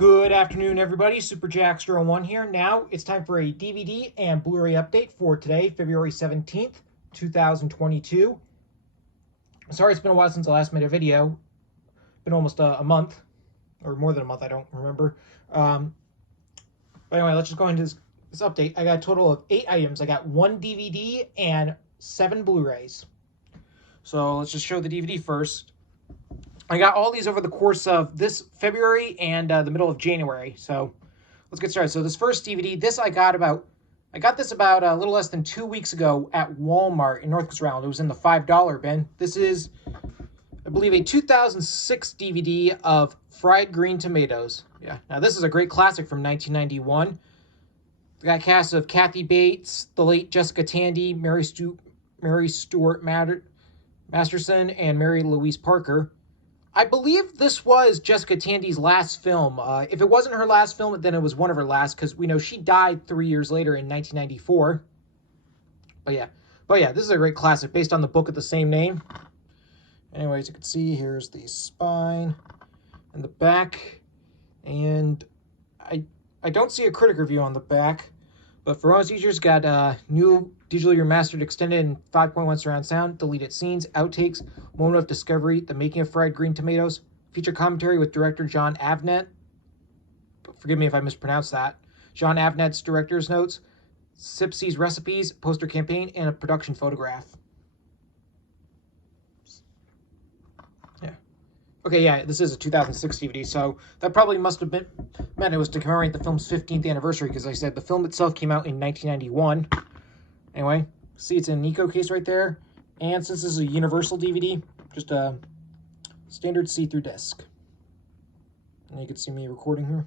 Good afternoon, everybody. Super Jackster01 here. Now it's time for a DVD and Blu-ray update for today, February 17th, 2022. Sorry it's been a while since I last made a video. Been almost a month, or more than a month, I don't remember. But anyway, let's just go into this update. I got a total of 8 items. I got 1 DVD and 7 Blu-rays. So let's just show the DVD first. I got all these over the course of this February and the middle of January. So let's get started. So this first DVD, I got this about a little less than 2 weeks ago at Walmart in Northwest Rhode Island. It was in the $5 bin. This is, I believe, a 2006 DVD of Fried Green Tomatoes. Yeah. Now this is a great classic from 1991. They got a cast of Kathy Bates, the late Jessica Tandy, Mary Stuart Masterson, and Mary Louise Parker. I believe this was Jessica Tandy's last film. If it wasn't her last film, then it was one of her last, because we know she died 3 years later in 1994. But yeah, this is a great classic based on the book of the same name. Anyways, you can see here's the spine and the back. And I don't see a critic review on the back. But for most users, got new digitally remastered extended and 5.1 surround sound, deleted scenes, outtakes, moment of discovery, the making of Fried Green Tomatoes, feature commentary with director John Avnet. Forgive me if I mispronounced that. John Avnet's director's notes, Sipsy's recipes, poster campaign, and a production photograph. Yeah. Okay, yeah, this is a 2006 DVD, so that probably must have meant it was to commemorate the film's 15th anniversary, because like I said the film itself came out in 1991. Anyway, see it's in an eco case right there. And since this is a universal DVD, just a standard see-through disc. And you can see me recording here.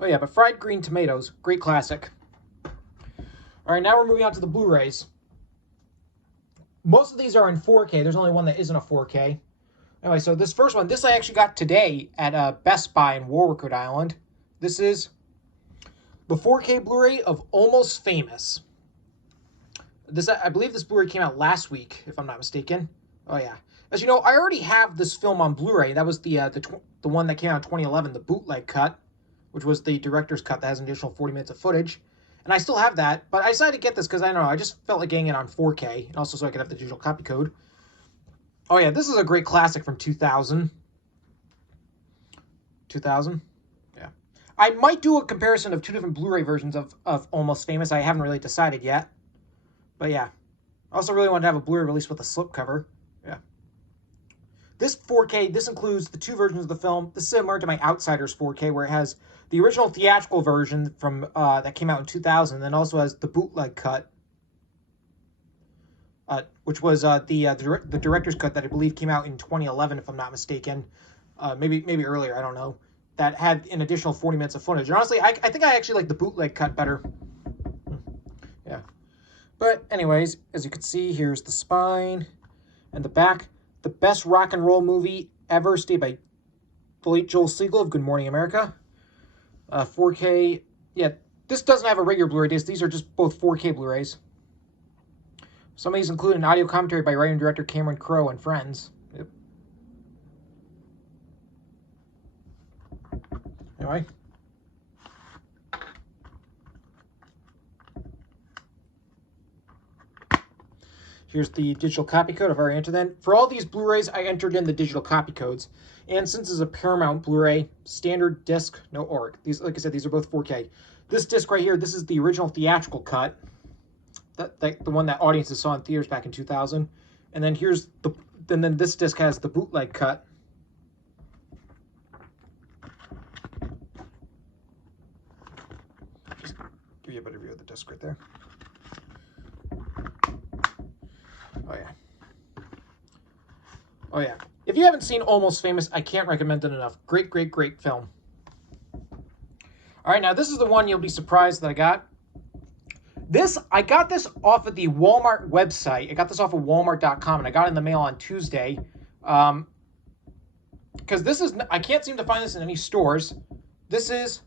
Oh yeah, but Fried Green Tomatoes, great classic. Alright, now we're moving on to the Blu-rays. Most of these are in 4K. There's only one that isn't a 4K. Anyway, so this first one, this I actually got today at Best Buy in Warwick, Rhode Island. This is the 4K Blu-ray of Almost Famous. I believe this Blu-ray came out last week, if I'm not mistaken. Oh yeah. As you know, I already have this film on Blu-ray. That was the one that came out in 2011, the bootleg cut, which was the director's cut that has an additional 40 minutes of footage. And I still have that, but I decided to get this because I don't know, I just felt like getting it on 4K, and also so I could have the digital copy code. Oh yeah, this is a great classic from 2000. 2000? Yeah. I might do a comparison of 2 different Blu-ray versions of Almost Famous. I haven't really decided yet. But yeah. I also really wanted to have a Blu-ray release with a slipcover. Yeah. This 4K, this includes the 2 versions of the film. This is similar to my Outsiders 4K, where it has the original theatrical version from that came out in 2000, and then also has the bootleg cut, which was the director's cut that I believe came out in 2011, if I'm not mistaken. Maybe earlier, I don't know. That had an additional 40 minutes of footage. And honestly, I think I actually like the bootleg cut better. Yeah. But anyways, as you can see, here's the spine and the back. The best rock and roll movie ever, stated by the late Joel Siegel of Good Morning America. 4K. Yeah, this doesn't have a regular Blu-ray disc. These are just both 4K Blu-rays. Some of these include an audio commentary by writer and director Cameron Crowe and friends. Yep. Anyway. Here's the digital copy code. I've already entered that. For all these Blu-rays, I entered in the digital copy codes. And since it's a Paramount Blu-ray, standard disc, no ORC. These, like I said, these are both 4K. This disc right here, this is the original theatrical cut. The one that audiences saw in theaters back in 2000. And then here's then this disc has the bootleg cut. Just give you a better view of the disc right there. Oh yeah. Oh yeah. If you haven't seen Almost Famous, I can't recommend it enough. Great, great, great film. All right, now this is the one you'll be surprised that I got. I got this off of the Walmart website. I got this off of Walmart.com, and I got it in the mail on Tuesday. Because I can't seem to find this in any stores. This is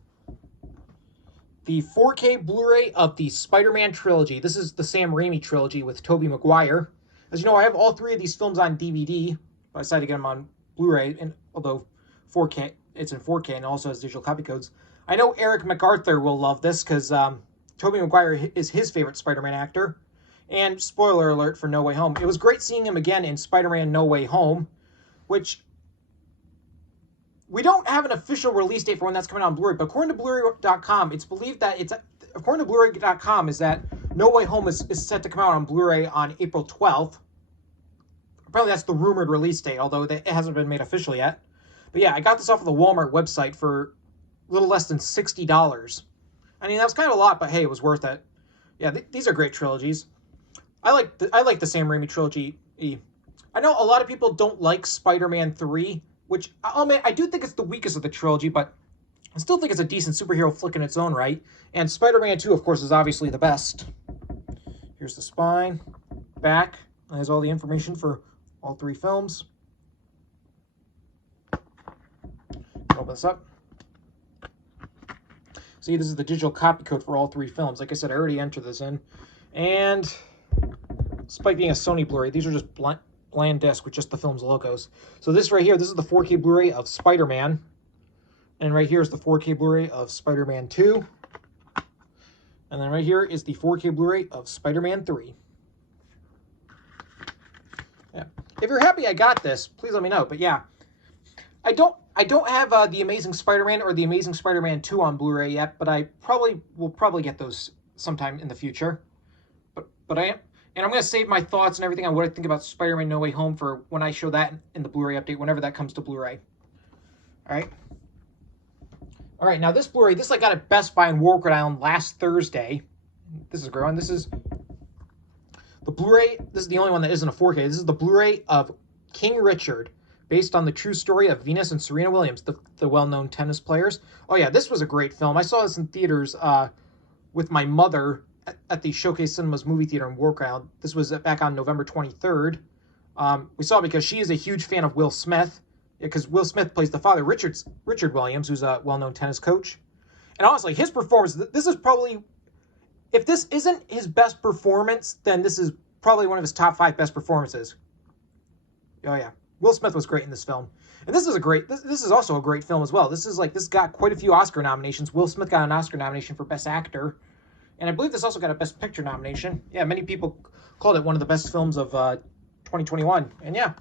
the 4K Blu-ray of the SpiderMan Trilogy. This is the Sam Raimi trilogy with Tobey Maguire. As you know, I have all 3 of these films on DVD. I decided to get them on Blu-ray, and although 4K, it's in 4K and also has digital copy codes. I know Eric MacArthur will love this because Tobey Maguire is his favorite Spider-Man actor. And spoiler alert for No Way Home. It was great seeing him again in Spider-Man No Way Home, which we don't have an official release date for when that's coming out on Blu-ray, but according to Blu-ray.com, it's believed that according to Blu-ray.com, is that No Way Home is set to come out on Blu-ray on April 12th. Apparently that's the rumored release date, although it hasn't been made official yet. But yeah, I got this off of the Walmart website for a little less than $60. I mean, that was kind of a lot, but hey, it was worth it. Yeah, these are great trilogies. I like the Sam Raimi trilogy. I know a lot of people don't like Spider-Man 3, which I'll admit, I do think it's the weakest of the trilogy, but I still think it's a decent superhero flick in its own right. And Spider-Man 2, of course, is obviously the best. Here's the spine, back. It has all the information for all 3 films. Open this up. See, this is the digital copy code for all 3 films. Like I said, I already entered this in. And despite being a Sony Blu-ray, these are just bland disc with just the film's logos. So this right here, this is the 4K Blu-ray of Spider-Man. And right here is the 4K Blu-ray of Spider-Man 2. And then right here is the 4K Blu-ray of Spider-Man 3. Yeah. If you're happy I got this, please let me know. But yeah, I don't have The Amazing Spider-Man or The Amazing Spider-Man 2 on Blu-ray yet, but I will probably get those sometime in the future. But I am, and I'm going to save my thoughts and everything on what I think about Spider-Man No Way Home for when I show that in the Blu-ray update, whenever that comes to Blu-ray. All right, now this Blu-ray, this I got at Best Buy in Warwick, Rhode Island last Thursday. This is a great one. This is the Blu-ray. This is the only one that isn't a 4K. This is the Blu-ray of King Richard, based on the true story of Venus and Serena Williams, the well-known tennis players. Oh yeah, this was a great film. I saw this in theaters with my mother at the Showcase Cinemas movie theater in Warwick, Rhode Island. This was back on November 23rd. We saw it because she is a huge fan of Will Smith, because Will Smith plays the father, Richard Williams, who's a well-known tennis coach. And honestly, his performance, this is probably, if this isn't his best performance, then this is probably one of his top 5 best performances. Oh yeah, Will Smith was great in this film. And this is also a great film as well. This got quite a few Oscar nominations. Will Smith got an Oscar nomination for Best Actor. And I believe this also got a Best Picture nomination. Yeah, many people called it one of the best films of 2021. And yeah,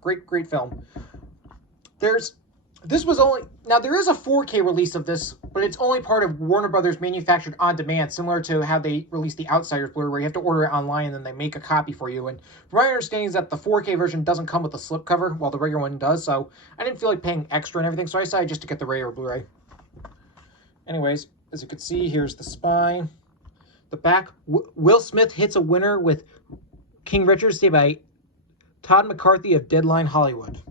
great film. There is a 4K release of this, but it's only part of Warner Brothers manufactured on demand, similar to how they released the Outsiders Blu-ray, where you have to order it online and then they make a copy for you. And from my understanding is that the 4K version doesn't come with a slipcover, while the regular one does, so I didn't feel like paying extra and everything, so I decided just to get the regular Blu-ray. Anyways, as you can see, here's the spine. The back, Will Smith hits a winner with King Richard, stayed by Todd McCarthy of Deadline Hollywood.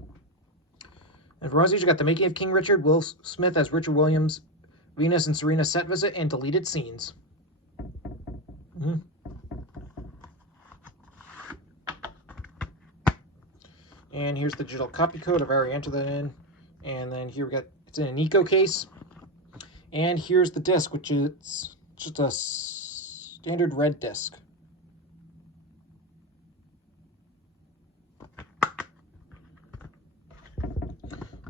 And for most of you got the making of King Richard, Will Smith as Richard Williams, Venus and Serena set visit, and deleted scenes. And here's the digital copy code. I've already entered that in. And then here we got, it's in an eco case. And here's the disc, which is just a standard red disc.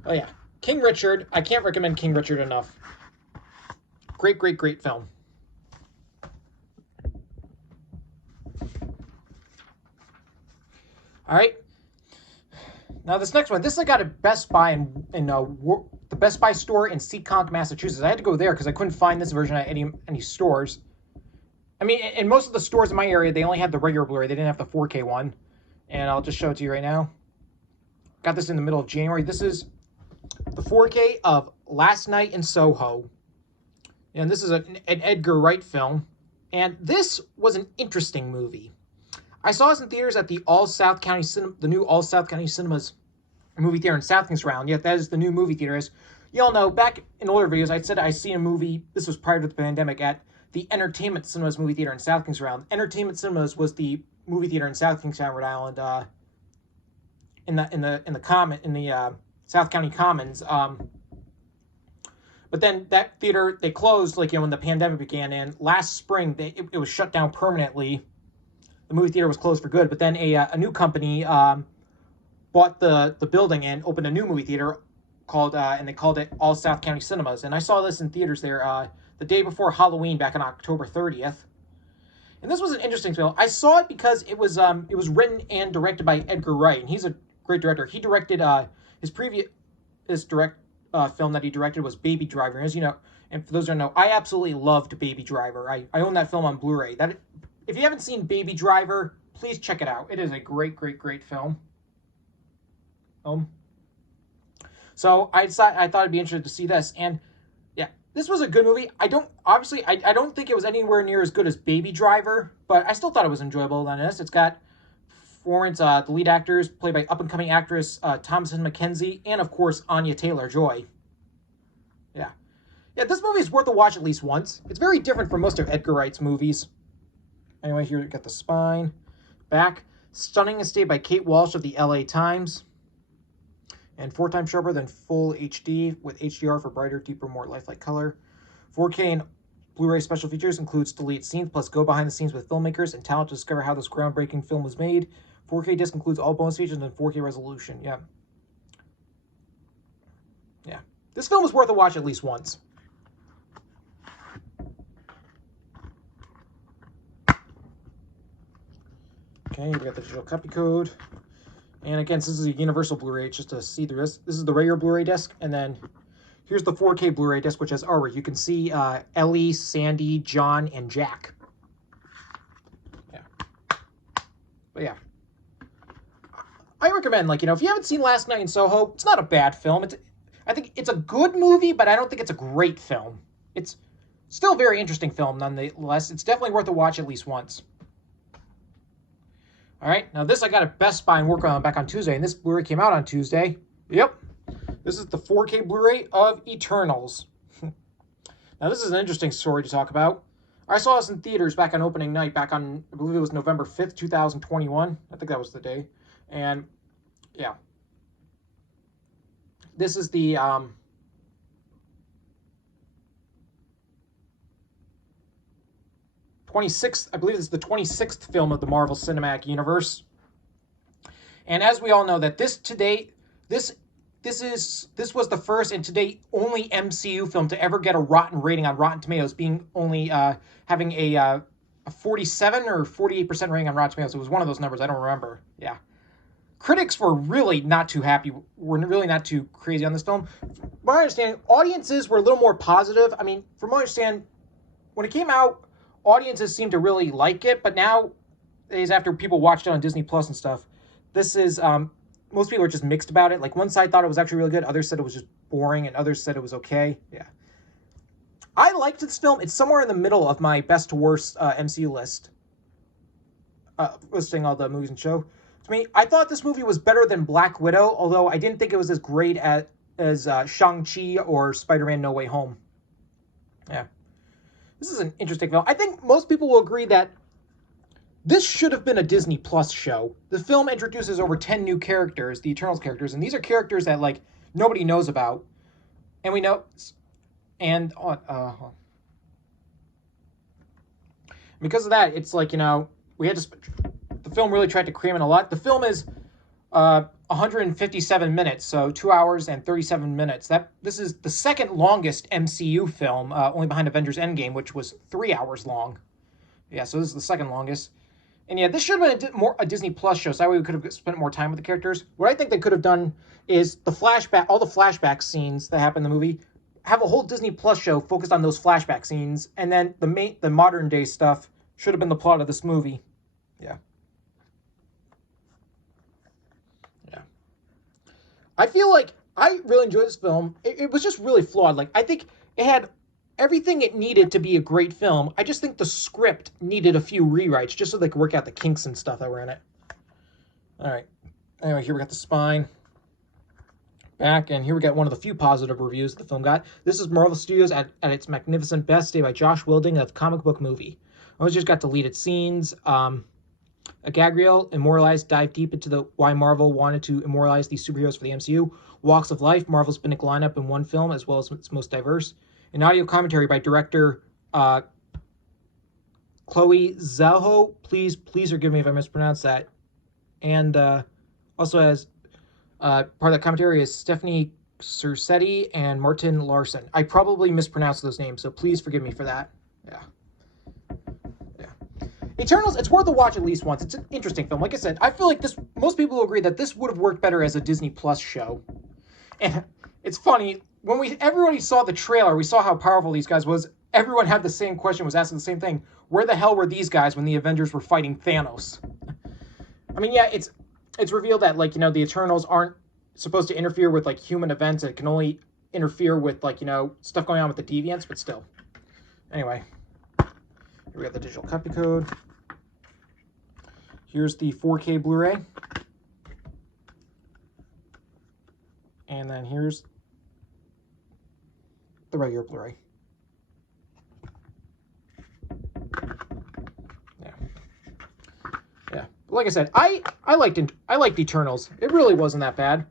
Oh yeah, King Richard. I can't recommend King Richard enough. Great film. All right. Now this next one, this I got at Best Buy in the Best Buy store in Seekonk, Massachusetts. I had to go there because I couldn't find this version at any stores. I mean, in most of the stores in my area, they only had the regular Blu-ray. They didn't have the 4K one. And I'll just show it to you right now. Got this in the middle of January. This is the 4K of Last Night in Soho. And this is an Edgar Wright film. And this was an interesting movie. I saw this in theaters at the All-South County the new All-South County Cinemas movie theater in South Kings Round. Yet that is the new movie theater. As you all know, back in older videos, I said I seen a movie, this was prior to the pandemic, at the Entertainment Cinemas movie theater in South Kings Round. Entertainment Cinemas was the movie theater in South Kingstown, Rhode Island, in the South County Commons. But then that theater, they closed when the pandemic began, and last spring it was shut down permanently. The movie theater was closed for good, but then a new company bought the building and opened a new movie theater called and they called it All South County Cinemas. And I saw this in theaters there the day before Halloween back on October 30th. And this was an interesting film. I saw it because it was written and directed by Edgar Wright, and he's a great director. He directed his previous film that he directed was Baby Driver. And as you know, and for those who don't know, I absolutely loved Baby Driver. I own that film on Blu-ray. That if you haven't seen Baby Driver, please check it out. It is a great, great, great film. So I thought I'd be interested to see this, and yeah, this was a good movie. I don't think it was anywhere near as good as Baby Driver, but I still thought it was enjoyable nonetheless. It's got Florence, the lead actors, played by up-and-coming actress Thomasin McKenzie, and of course Anya Taylor-Joy. Yeah, this movie is worth a watch at least once. It's very different from most of Edgar Wright's movies. Anyway, here you got the spine, back, stunning and stayed by Kate Walsh of the LA Times, and 4 times sharper than full HD with HDR for brighter, deeper, more lifelike color. 4K and Blu-ray special features includes deleted scenes, plus go behind the scenes with filmmakers and talent to discover how this groundbreaking film was made. 4K disc includes all bonus features and 4K resolution. Yeah. This film is worth a watch at least once. Okay, we got the digital copy code. And again, this is a universal Blu-ray, just to see through this. This is the regular Blu-ray disc, and then here's the 4K Blu-ray disc, which has artwork. You can see Ellie, Sandy, John, and Jack. Yeah. But yeah. I recommend, if you haven't seen Last Night in Soho, it's not a bad film. I think it's a good movie, but I don't think it's a great film. It's still a very interesting film, nonetheless. It's definitely worth a watch at least once. All right, now this I got at Best Buy and work on back on Tuesday, and this Blu-ray came out on Tuesday. Yep, this is the 4K Blu-ray of Eternals. Now this is an interesting story to talk about. I saw this in theaters back on opening night, back on, I believe it was November 5th, 2021. I think that was the day. And yeah, this is the I believe it's the 26th film of the Marvel Cinematic Universe. And as we all know, that this was the first and to date only MCU film to ever get a rotten rating on Rotten Tomatoes, being only having a 47 or 48% rating on Rotten Tomatoes. It was one of those numbers, I don't remember. Yeah. Critics were really not too happy, were really not too crazy on this film. From my understanding, audiences were a little more positive. I mean, from my understanding, when it came out, audiences seem to really like it, but nowadays, after people watched it on Disney Plus and stuff, this is, most people are just mixed about it. Like, one side thought it was actually really good, others said it was just boring, and others said it was okay. Yeah. I liked this film. It's somewhere in the middle of my best to worst MCU list, listing all the movies and show. To me, I thought this movie was better than Black Widow, although I didn't think it was as great as Shang-Chi or Spider-Man No Way Home. Yeah. This is an interesting film. I think most people will agree that this should have been a Disney Plus show. The film introduces over 10 new characters, the Eternals characters, and these are characters that, nobody knows about. And we know... And because of that, it's we had to... The film really tried to cram in a lot. The film is 157 minutes, so 2 hours and 37 minutes. This is the second longest MCU film, only behind Avengers Endgame, which was 3 hours long. Yeah, so this is the second longest. And yeah, this should have been a Disney Plus show, so that way we could have spent more time with the characters. What I think they could have done is all the flashback scenes that happen in the movie, have a whole Disney Plus show focused on those flashback scenes, and then the modern day stuff should have been the plot of this movie. Yeah. I feel like I really enjoyed this film. It was just really flawed. I think it had everything it needed to be a great film. I just think the script needed a few rewrites just so they could work out the kinks and stuff that were in it. All right. Anyway, here we got the spine. Back, and here we got one of the few positive reviews the film got. This is Marvel Studios at its magnificent best, stayed by Josh Wilding of Comic Book Movie. I just got deleted scenes. A gag reel, immortalized, dive deep into why Marvel wanted to immortalize these superheroes for the MCU. Walks of life, Marvel's pinnacle lineup in one film, as well as its most diverse. An audio commentary by director Chloe Zhao. Please forgive me if I mispronounce that. And also has Part of that commentary is Stephanie Cercetti and Martin Larson. I probably mispronounced those names, so please forgive me for that. Yeah. Eternals, it's worth a watch at least once. It's an interesting film. Like I said, I feel like this. Most people will agree that this would have worked better as a Disney Plus show. And it's funny, when everybody saw the trailer, we saw how powerful these guys was. Everyone had the same question, was asking the same thing. Where the hell were these guys when the Avengers were fighting Thanos? I mean, yeah, it's revealed that, like, the Eternals aren't supposed to interfere with, like, human events. It can only interfere with, like, stuff going on with the deviants, but still. Anyway, here we got the digital copy code. Here's the 4K Blu-ray. And then here's the regular Blu-ray. Yeah. Like I said, I liked Eternals. It really wasn't that bad.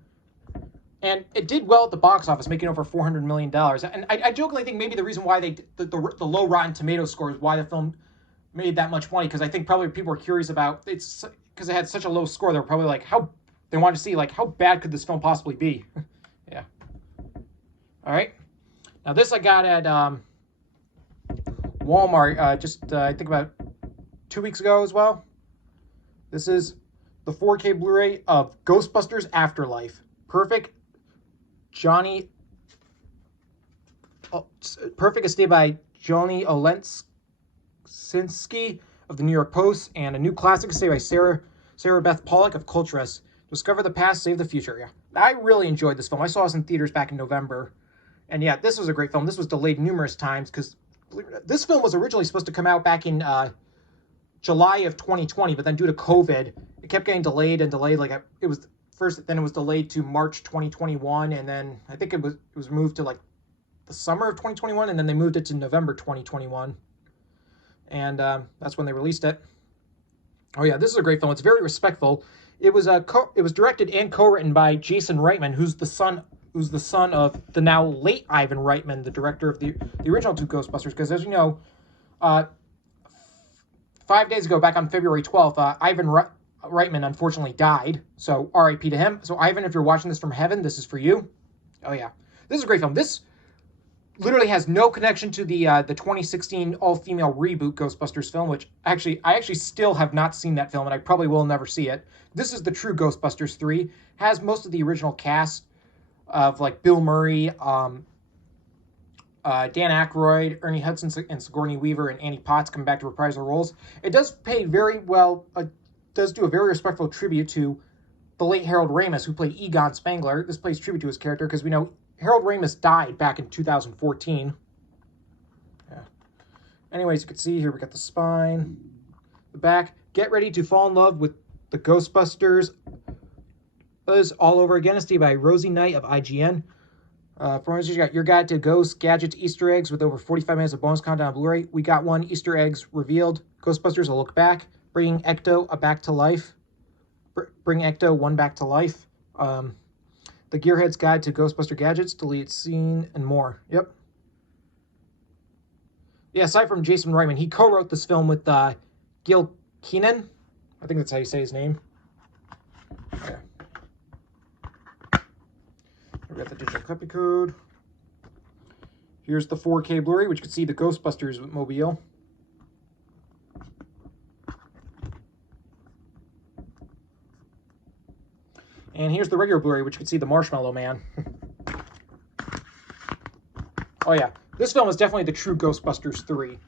And it did well at the box office, making over $400 million. And I jokingly think maybe the reason why the low Rotten Tomatoes score is why the film made that much money, because I think probably people were curious about it's because it had such a low score. They were probably like, they wanted to see, like, how bad could this film possibly be? Yeah. All right. Now this I got at Walmart just I think about 2 weeks ago as well. This is the 4K Blu-ray of Ghostbusters Afterlife. Perfect estate by Johnny Olensinski of the New York Post, and a new classic estate by Sarah Beth Pollock of Culturess. Discover the past, save the future. Yeah, I really enjoyed this film. I saw this in theaters back in November. And yeah, this was a great film. This was delayed numerous times because this film was originally supposed to come out back in July of 2020, but then due to COVID, it kept getting delayed and delayed. Like it was delayed to March 2021, and then I think it was moved to like the summer of 2021, and then they moved it to November 2021, and that's when they released it. Oh yeah, this is a great film. It's very respectful. It was directed and co-written by Jason Reitman, who's the son of the now late Ivan Reitman, the director of the original two Ghostbusters. Because as you know, 5 days ago, back on February 12th, Ivan Reitman unfortunately died. So R.I.P. to him. So Ivan, if you're watching this from heaven, this is for you. Oh yeah, this is a great film. This literally has no connection to the 2016 all-female reboot Ghostbusters film, which I actually still have not seen that film, and I probably will never see it. This is the true Ghostbusters 3. Has most of the original cast of, like, Bill Murray, Dan Aykroyd, Ernie Hudson, and Sigourney Weaver, and Annie Potts come back to reprise their roles. It does pay very well, does do a very respectful tribute to the late Harold Ramis, who played Egon Spangler. This plays tribute to his character, because we know Harold Ramis died back in 2014. Yeah. Anyways, you can see here we got the spine, the back. Get ready to fall in love with the Ghostbusters all over again. It's by Rosie Knight of IGN. For instance, you got your guide to ghosts, gadgets, Easter eggs with over 45 minutes of bonus content on Blu-ray. We got one, Easter eggs revealed. Ghostbusters, a look back. Bringing Ecto back to life. Bring Ecto 1 back to life. The Gearhead's Guide to Ghostbuster Gadgets, deleted scene, and more. Yep. Yeah, aside from Jason Reitman, he co-wrote this film with Gil Kenan. I think that's how you say his name. Yeah. We got the digital copy code. Here's the 4K Blu-ray, which you can see the Ghostbusters mobile. And here's the regular Blu-ray, which you can see the Marshmallow Man. Oh yeah, this film is definitely the true Ghostbusters 3.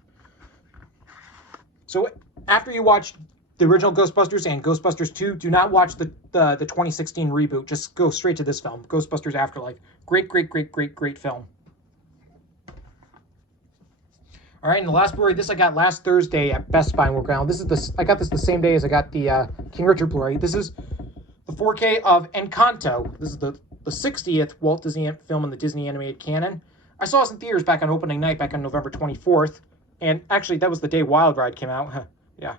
So after you watch the original Ghostbusters and Ghostbusters 2, do not watch the 2016 reboot. Just go straight to this film, Ghostbusters Afterlife. Great film. All right, and the last Blu-ray, this I got last Thursday at Best Buy in Workaround. I got this the same day as I got the King Richard Blu-ray. This is the 4K of Encanto. This is the 60th Walt Disney film in the Disney animated canon. I saw this in theaters back on opening night, back on November 24th. And actually, that was the day Wild Ride came out. Yeah.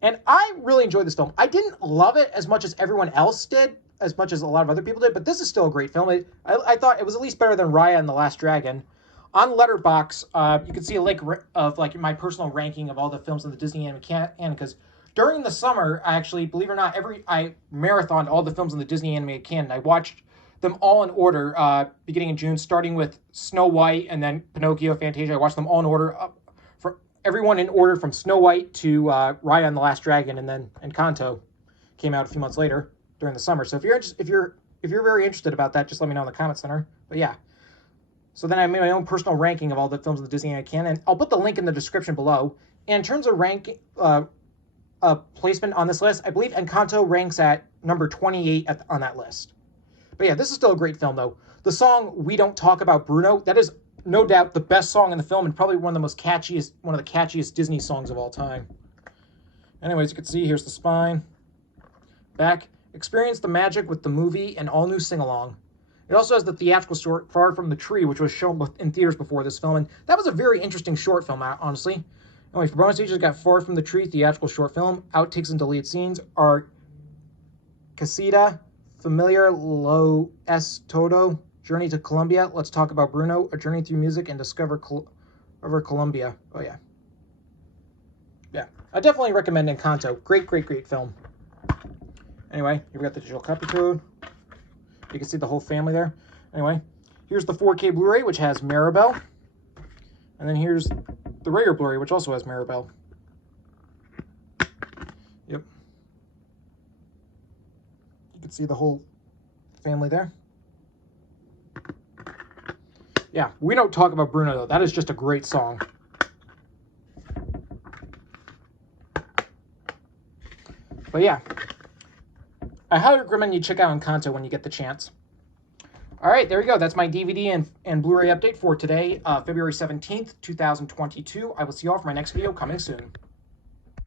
And I really enjoyed this film. I didn't love it as much as everyone else did, as much as a lot of other people did, but this is still a great film. I thought it was at least better than Raya and the Last Dragon. On Letterboxd, you can see a link of, like, my personal ranking of all the films in the Disney animated canon, because during the summer, I actually, believe it or not, I marathoned all the films in the Disney animated canon. I watched them all in order, beginning in June, starting with Snow White and then Pinocchio, Fantasia. I watched them all in order, for everyone in order from Snow White to Raya and the Last Dragon, and then Encanto came out a few months later during the summer. So if you're very interested about that, just let me know in the comment center. But yeah. So then I made my own personal ranking of all the films in the Disney animated canon. I'll put the link in the description below. And in terms of ranking, placement on this list, I believe Encanto ranks at number 28 on that list. But yeah, this is still a great film, though. The song "We Don't Talk About Bruno," that is no doubt the best song in the film and probably one of the catchiest Disney songs of all time. Anyways, you can see here's the spine. Back. Experience the magic with the movie and all new sing-along. It also has the theatrical short "Far From the Tree," which was shown in theaters before this film, and that was a very interesting short film, honestly. Anyway, for bonus features, got "Far From the Tree," theatrical short film, outtakes and deleted scenes, are Casita, Familiar, Lo Es Todo, Journey to Colombia, Let's Talk About Bruno, A Journey Through Music, and Discover Colombia. Oh, yeah. Yeah, I definitely recommend Encanto. Great, great, great film. Anyway, here we got the digital copy code. You can see the whole family there. Anyway, here's the 4K Blu-ray, which has Maribel. And then here's the regular Blu-ray, which also has Maribel. Yep. You can see the whole family there. Yeah, We Don't Talk About Bruno, though. That is just a great song. But yeah, I highly recommend you check out Encanto when you get the chance. All right, there you go. That's my DVD and Blu-ray update for today, February 17th, 2022. I will see you all for my next video coming soon.